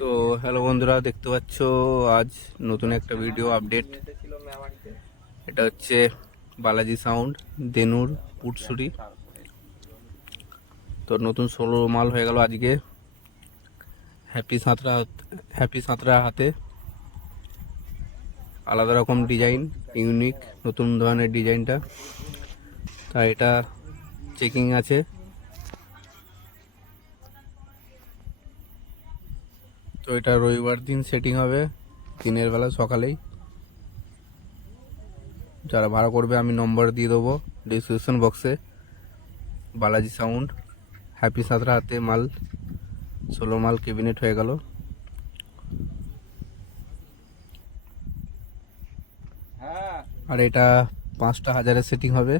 তো হ্যালো বন্ধুরা, দেখতে পাচ্ছ আজ নতুন একটা ভিডিও আপডেট। এটা হচ্ছে বালাজি সাউন্ড দেনুর পুটসুরি। তো নতুন 16 মাল হয়ে গেল আজকে। হ্যাপি সাঁতরা হাতে আলাদা রকম ডিজাইন, ইউনিক নতুন ধরনের ডিজাইনটা। তাই এটা চেকিং আছে। তো এটা রবিবার দিন সেটিং হবে, দিনের বেলা সকালেই। যারা ভাড়া করবে আমি নম্বর দিয়ে দেবো ডিসক্রিপশন বক্সে। বালাজি সাউন্ড হ্যাপি সাঁতরা হাতে মাল 16 মাল ক্যাবিনেট হয়ে গেল। আর এটা 5টা হাজারের সেটিং হবে।